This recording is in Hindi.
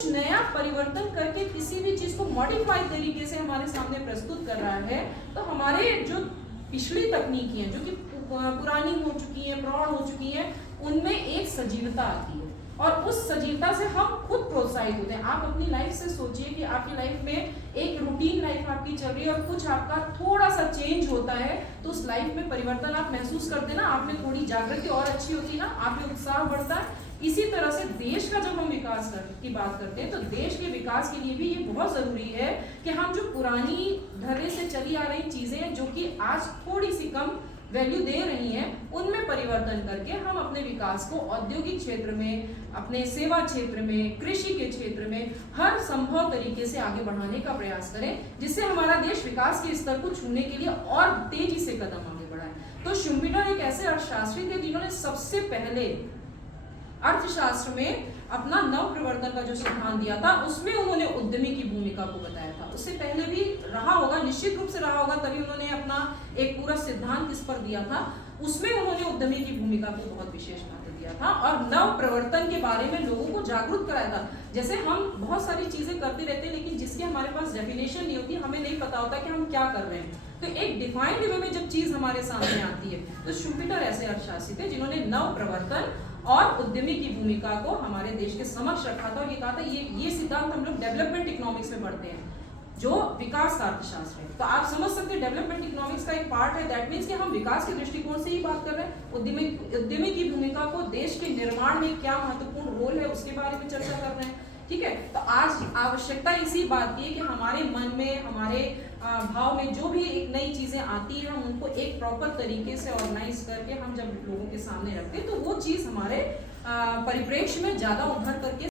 नया परिवर्तन करके किसी भी चीज को मॉडिफाइड तरीके से हमारे सामने प्रस्तुत कर रहा है, तो हमारे जो पिछली तकनीकी हैं जो कि पुरानी हो चुकी हैं, प्रौढ़ हो चुकी हैं, उनमें एक सजीवता आती है और उस सजीवता से हम खुद प्रोत्साहित होते हैं। आप अपनी लाइफ से सोचिए कि आपकी लाइफ में एक रूटीन लाइफ आपकी चल रही है और कुछ आपका थोड़ा सा चेंज होता है, तो उस लाइफ में परिवर्तन आप महसूस करते हैं ना, आप में थोड़ी जागृति और अच्छी होती है ना, आप में उत्साह बढ़ता है। इसी तरह से देश का जब हम विकास की बात करते हैं, तो देश के विकास के लिए भी ये बहुत जरूरी है कि हम जो पुरानी धरे से चली आ रही चीजें जो कि आज थोड़ी सी कम वैल्यू दे रही हैं, उनमें परिवर्तन करके हम अपने विकास को औद्योगिक क्षेत्र में, अपने सेवा क्षेत्र में, कृषि के क्षेत्र में हर संभव तरीके से आगे बढ़ाने का प्रयास करें, जिससे हमारा देश विकास के स्तर को छूने के लिए और तेजी से कदम आगे बढ़ाए। तो शुम्पीटर एक ऐसे अर्थशास्त्री थे जिन्होंने सबसे पहले अर्थशास्त्र में अपना नव प्रवर्तन का जो सिद्धांत दिया था, उसमें उन्होंने उद्यमी की भूमिका को बताया था। उससे पहले भी रहा होगा, निश्चित रूप से रहा होगा, तभी उन्होंने अपना एक पूरा सिद्धांत इस पर दिया था। उसमें उन्होंने उद्यमी की भूमिका को बहुत विशेष महत्व दिया था और नव प्रवर्तन के बारे में लोगों को जागरूक कराया था। जैसे हम बहुत सारी चीजें करते रहते हैं, लेकिन जिसकी हमारे पास डेफिनेशन नहीं होती, हमें नहीं पता होता कि हम क्या कर रहे हैं। तो एक डिफाइंड वे में जब चीज हमारे सामने आती है, तो शुम्पीटर ऐसे अर्थशास्त्री थे जिन्होंने नव प्रवर्तन और उद्यमी की भूमिका को हमारे देश के समक्ष रखा था और ये कहा था ये सिद्धांत हम लोग डेवलपमेंट इकोनॉमिक्स में पढ़ते हैं, जो विकास का अर्थशास्त्र है। तो आप समझ सकते हैं डेवलपमेंट इकोनॉमिक्स का एक पार्ट है। दैट मीन्स कि हम विकास के दृष्टिकोण से ही बात कर रहे हैं। उद्यमी की भूमिका को देश के निर्माण में क्या महत्वपूर्ण रोल है उसके बारे में चर्चा कर रहे हैं। ठीक है, तो आज आवश्यकता इसी बात की है कि हमारे मन में, हमारे भाव में जो भी एक नई चीजें आती है, हम उनको एक प्रॉपर तरीके से ऑर्गेनाइज करके हम जब लोगों के सामने रखते हैं, तो वो चीज हमारे परिप्रेक्ष्य में ज्यादा उभर करके